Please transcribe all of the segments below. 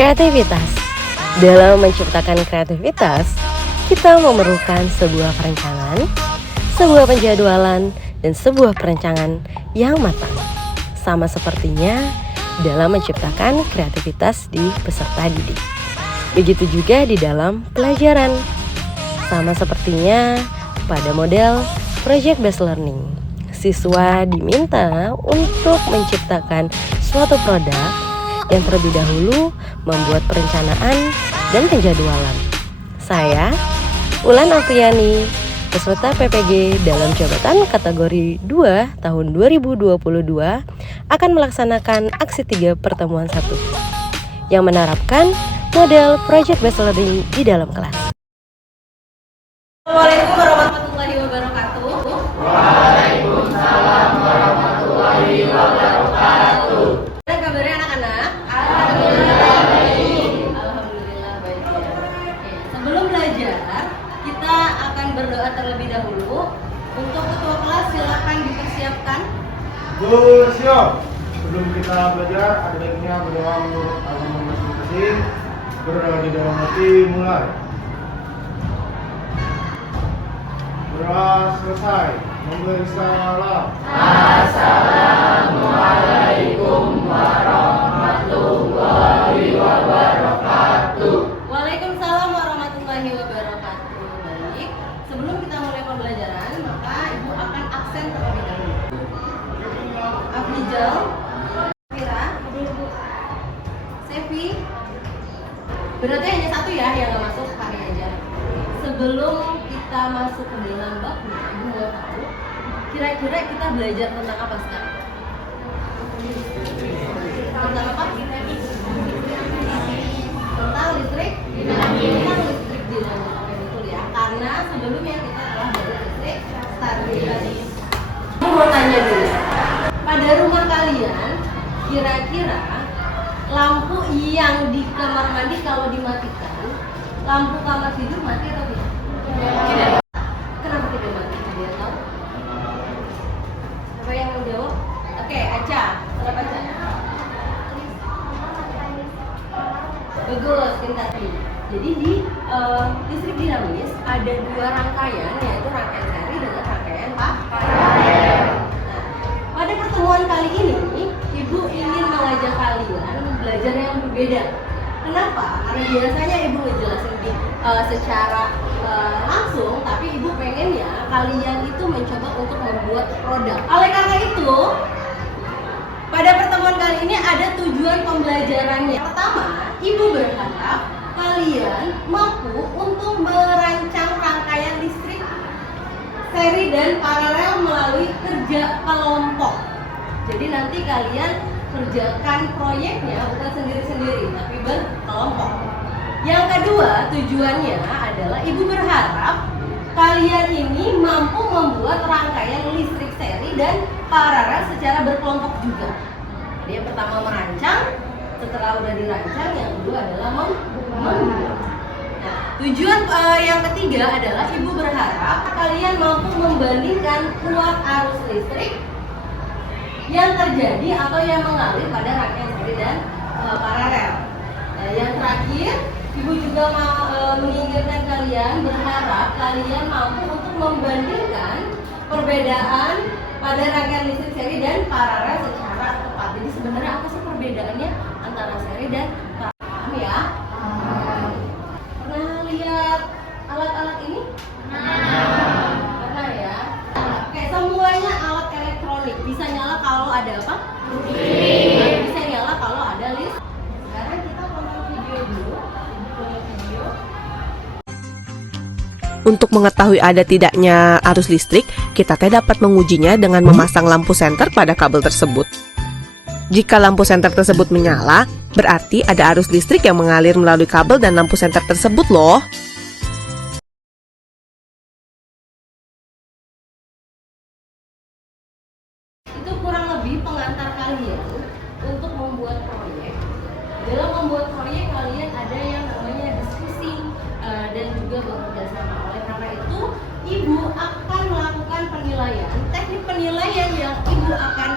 Kreativitas. Dalam menciptakan kreativitas, kita memerlukan sebuah perencanaan, sebuah penjadwalan, dan sebuah perencanaan yang matang. Sama sepertinya dalam menciptakan kreativitas di peserta didik. Begitu juga di dalam pelajaran. Sama sepertinya pada model project based learning. Siswa diminta untuk menciptakan suatu produk yang terlebih dahulu membuat perencanaan dan penjadwalan. Saya, Ulan Afriani, peserta PPG dalam jabatan kategori 2 tahun 2022 akan melaksanakan aksi 3 pertemuan 1 yang menerapkan model project based learning di dalam kelas. Assalamualaikum warahmatullahi wabarakatuh. Waalaikumsalam warahmatullahi wabarakatuh. Apa kabarnya anak-anak? Alhamdulillah baik. Alhamdulillah baik. Oke, sebelum belajar, kita akan berdoa terlebih dahulu. Untuk ketua kelas silakan dipersiapkan. Bersiap. Sebelum kita belajar, ada baiknya berdoa menurut agama masing-masing. Berdoa di dalam hati, mulai. Berdoa selesai. Memberi salam. Assalamualaikum warahmatullahi wabarakatuh. Waalaikumsalam warahmatullahi wabarakatuh. Baik, sebelum kita mulai pembelajaran, maka Ibu akan absen terlebih dahulu. Afrijal, Fira, Sevi. Berarti hanya satu ya yang nggak masuk, hari aja. Sebelum kita masuk ke dalam babnya, Ibu mau tahu kira-kira kita belajar tentang apa sekarang? Tentang apa? Tentang listrik dinamis. Tentang listrik dinamis. Oke, betul ya. Karena sebelumnya kita telah belajar listrik statis. Aku mau tanya dulu. Pada rumah kalian, kira-kira lampu yang di kamar mandi kalau dimatikan, lampu kamar tidur mati atau tidak? Tidak. Kenapa tidak mati? Dia tahu? Siapa yang mau jawab? Oke, Aca. Siapa Aca? Bagus, pintar. Jadi di listrik dinamis ada dua rangkaian, yaitu rangkaian seri dengan rangkaian paralel. Nah, pada pertemuan kali ini, Ibu ingin mengajak kalian belajar yang berbeda. Kenapa? Karena biasanya Ibu ngejelasin secara langsung, tapi Ibu pengennya kalian itu mencoba untuk membuat produk. Oleh karena itu, pada pertemuan kali ini ada tujuan pembelajarannya. Pertama, Ibu berharap kalian mampu untuk merancang rangkaian listrik seri dan paralel melalui kerja kelompok. Jadi nanti kalian kerjakan proyeknya bukan sendiri-sendiri, tapi berkelompok. Yang kedua, tujuannya adalah Ibu berharap kalian ini mampu membuat rangkaian listrik seri dan paralel secara berkelompok juga. Jadi yang pertama merancang, setelah udah dirancang, yang kedua adalah membuat. Nah, tujuan yang ketiga adalah Ibu berharap kalian mampu membandingkan kuat arus listrik yang terjadi atau yang mengalir pada rangkaian seri dan paralel. Nah, yang terakhir, Ibu juga menginginkan kalian, berharap kalian mampu untuk membandingkan perbedaan pada rangkaian listrik seri dan paralel secara tepat. Jadi sebenarnya apa sih perbedaannya antara seri dan paralel? Paham ya? Pernah lihat alat-alat ini? Pernah ya? Oke, semuanya alat elektronik. Bisa nyala kalau ada apa? Bisa nyala kalau ada listrik. Sekarang kita tonton video dulu. Video. Untuk mengetahui ada tidaknya arus listrik, kita dapat mengujinya dengan memasang lampu senter pada kabel tersebut. Jika lampu senter tersebut menyala, berarti ada arus listrik yang mengalir melalui kabel dan lampu senter tersebut loh. Itu kurang lebih pengantar kalian untuk membuat proyek. Dalam membuat proyek kalian ada yang namanya diskusi dan juga bekerja sama. Oleh karena itu, Ibu akan melakukan penilaian. Teknik penilaian yang Ibu akan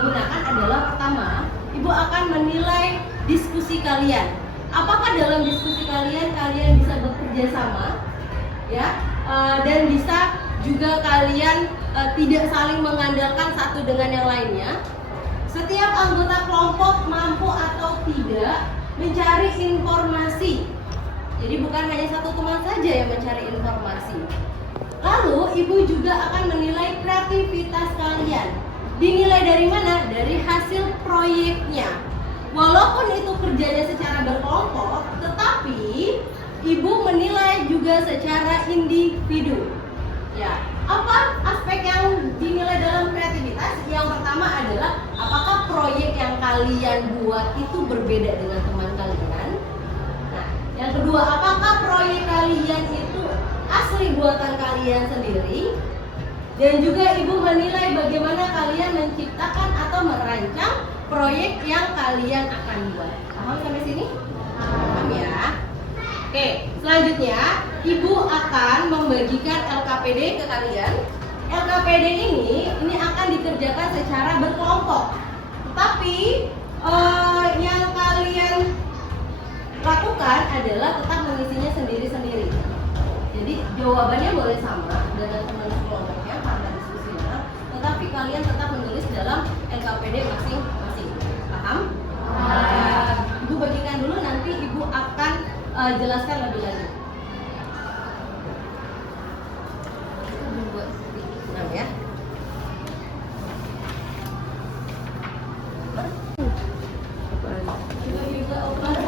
gunakan adalah pertama, Ibu akan menilai diskusi kalian. Apakah dalam diskusi kalian bisa bekerja sama, ya, dan bisa juga kalian tidak saling mengandalkan satu dengan yang lainnya. Setiap anggota kelompok mampu atau tidak mencari informasi. Jadi bukan hanya satu teman saja yang mencari informasi. Lalu ibu juga akan menilai kreativitas kalian. Dinilai dari mana? Dari hasil proyeknya. Walaupun itu kerjanya secara berkelompok, tetapi ibu menilai juga secara individu. Ya, apa aspek yang dinilai dalam kreativitas? Yang pertama adalah apakah proyek yang kalian buat itu berbeda dengan teman kalian? Nah, yang kedua, apakah proyek kalian itu asli buatan kalian sendiri? Dan juga ibu menilai bagaimana kalian menciptakan atau merancang proyek yang kalian akan buat. Paham sampai sini? Paham ya? Oke, selanjutnya ibu akan membagikan LKPD ke kalian. LKPD ini akan dikerjakan secara berkelompok. Tetapi yang kalian lakukan adalah tetap mengisinya sendiri-sendiri. Jadi jawabannya boleh sama dengan teman kelompoknya karena diskusinya, tetapi kalian tetap menulis dalam LKPD masing-masing. Paham? Ibu bagikan dulu, nanti ibu akan jelaskan lebih lanjut. Nah, ya.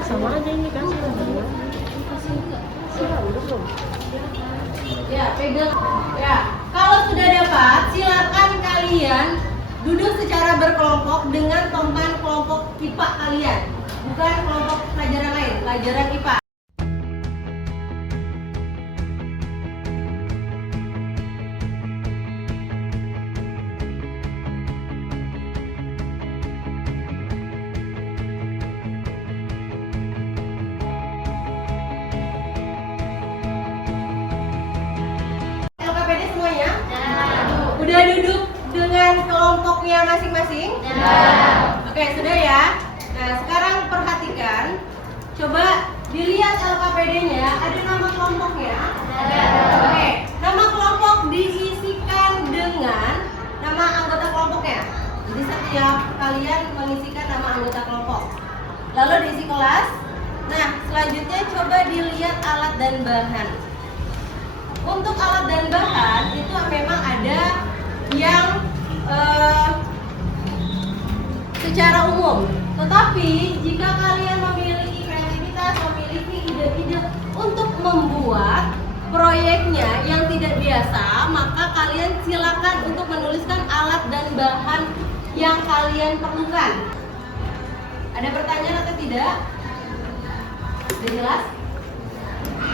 Sama aja ini kan. Ya, pegang. Ya, kalau sudah dapat, silakan kalian duduk secara berkelompok dengan teman kelompok IPA kalian, bukan kelompok pelajaran lain, pelajaran IPA. LKPD semuanya? Udah duduk dengan kelompoknya masing-masing? Oke, sudah ya. Nah, sekarang perhatikan. Coba dilihat LKPD-nya, ada nama kelompoknya? Oke, nama kelompok diisikan dengan nama anggota kelompoknya. Jadi setiap kalian mengisikan nama anggota kelompok. Lalu diisi kelas. Nah, selanjutnya coba dilihat alat dan bahan. Untuk alat dan bahan itu memang ada yang secara umum. Tetapi jika kalian memiliki kreativitas, memiliki ide-ide untuk membuat proyeknya yang tidak biasa, maka kalian silakan untuk menuliskan alat dan bahan yang kalian perlukan. Ada pertanyaan atau tidak? Sudah jelas?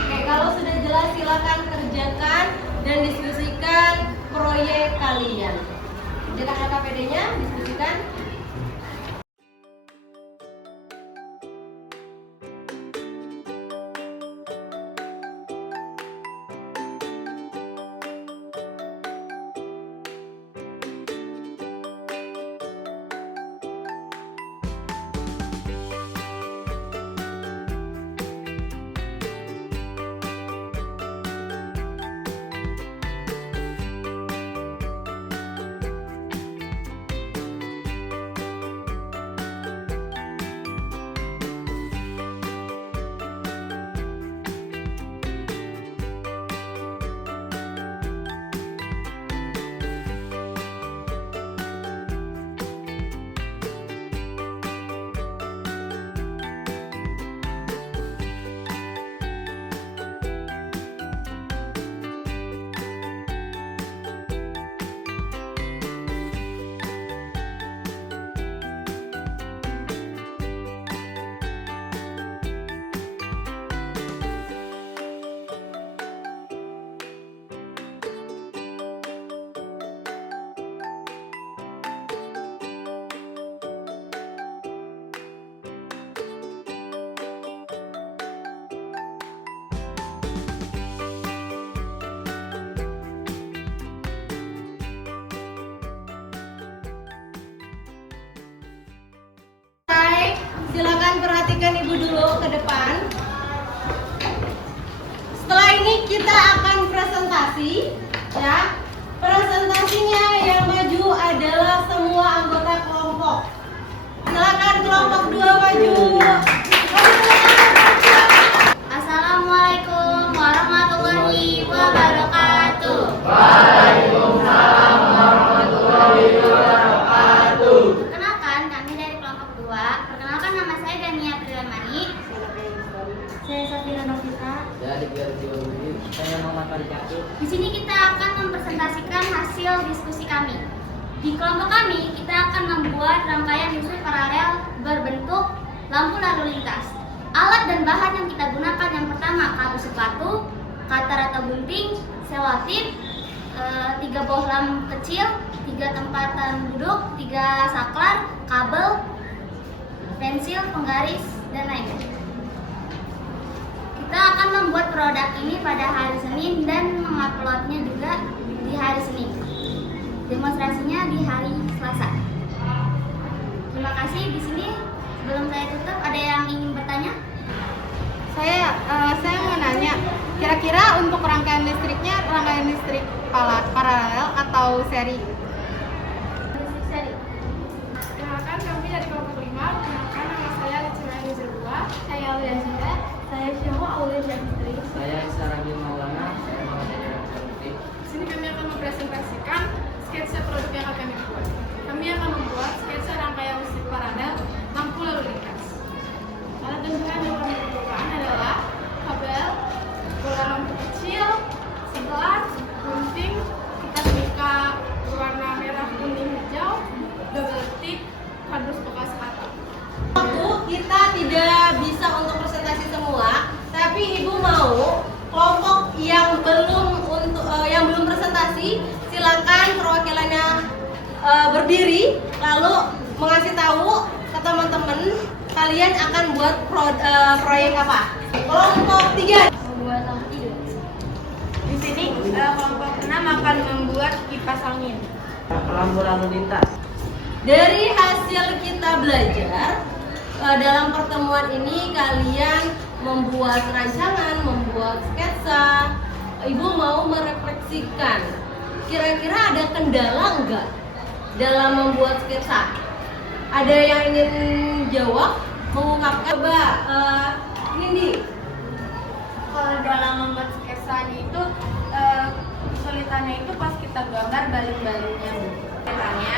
Oke, kalau sudah jelas silakan kerjakan dan diskusikan proyek kalian. Kerjakan LKPD-nya, diskusikan. kita akan presentasi ya. Presentasinya yang maju adalah semua anggota kelompok. Silakan kelompok 2 maju. Assalamualaikum warahmatullahi wabarakatuh. Waalaikumsalam warahmatullahi wabarakatuh. Perkenalkan, kami dari kelompok 2. Perkenalkan, nama saya Dania Trilamani. Saya Safira Novita. Saya Muhammad Farijaki. Di sini kita akan mempresentasikan hasil diskusi kami. Di kelompok kami, kita akan membuat rangkaian listrik paralel berbentuk lampu lalu lintas. Alat dan bahan yang kita gunakan yang pertama kartu sepatu, cutter atau gunting, selotip, 3 bohlam kecil, 3 tempatan duduk, 3 saklar, kabel, pensil, penggaris, dan lainnya. Kita akan membuat produk ini pada hari Senin dan menguploadnya juga di hari Senin. Demonstrasinya di hari Selasa. Terima kasih. Di sini sebelum saya tutup, ada yang ingin bertanya? Saya mau nanya, kira-kira untuk rangkaian listriknya rangkaian listrik paralel atau seri? Seri. Perkenalkan, kami dari kelompok 5. Perkenalkan, nama saya Lucina Rizalua. Saya Aulia Zura. Saya Syahu Aulia Jantri. Saya Saragi Maulana. Saya Muhammad Farijaki. Di sini kami akan mempresentasikan sketsa produk yang akan dibuat. Kami akan membuat sketsa rangkaian listrik paralel lampu lalu lintas. Alat dan bahan yang kami butuhkan adalah kabel, bola lampu kecil, segelas, gunting, kertas mika berwarna merah, kuning, hijau, double tip, kardus bekas atap. Waktu kita tidak bisa untuk presentasi semua, tapi ibu mau kelompok yang belum presentasi, silakan perwakilannya berdiri lalu mengasih tahu ke teman-teman kalian akan buat proyek apa. Kelompok 3 Membuat lampu tidur. Di sini kelompok 6 akan membuat kipas angin. Lampu lalu lintas. Dari hasil kita belajar dalam pertemuan ini kalian membuat rancangan, membuat sketsa. Ibu mau merefleksikan, kira-kira ada kendala enggak dalam membuat sketsa? Ada yang ingin jawab, mengungkapkan? Coba, Nindi. Kalau dalam membuat sketsa itu kesulitannya itu pas kita gambar baling-balingnya sketsanya.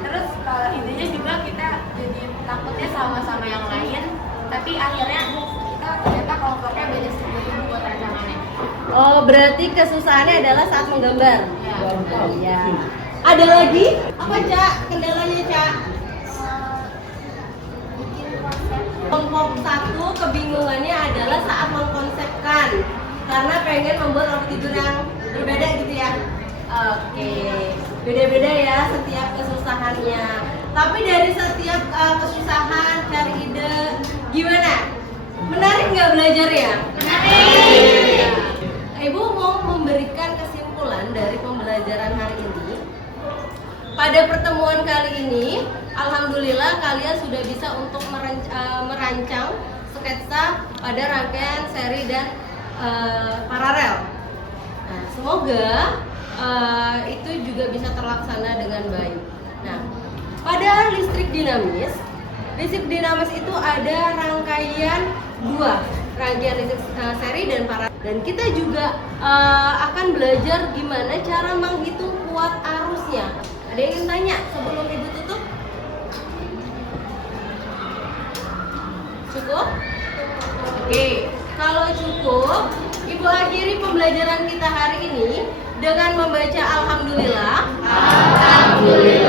Terus kalau intinya juga kita jadi takutnya sama-sama yang lain, tapi akhirnya kita ternyata kelompoknya beda sendiri buat rancangannya. Oh, berarti kesusahannya adalah saat menggambar. Ya. Iya. Ada lagi? Apa, Cak? Kendalanya, Cak? Bikin konsep. Kelompok 1 kebingungannya adalah saat mengkonsepkan karena pengen membuat lampu tidur yang berbeda gitu ya. Oke, beda-beda ya setiap kesusahannya. Tapi dari setiap kesusahan cari ide, gimana? Menarik nggak belajar ya? Menarik. Ibu mau memberikan kesimpulan dari pembelajaran hari ini. Pada pertemuan kali ini, alhamdulillah kalian sudah bisa untuk merancang sketsa pada rangkaian seri dan paralel. Nah, semoga itu juga bisa terlaksana dengan baik. Nah, pada listrik dinamis itu ada rangkaian 2, rangkaian listrik seri dan paralel. Dan kita juga akan belajar gimana cara menghitung kuat arusnya. Ada yang ingin tanya sebelum ibu tutup? Cukup? Oke, kalau cukup, ibu akhiri pembelajaran kita hari ini dengan membaca alhamdulillah. Alhamdulillah.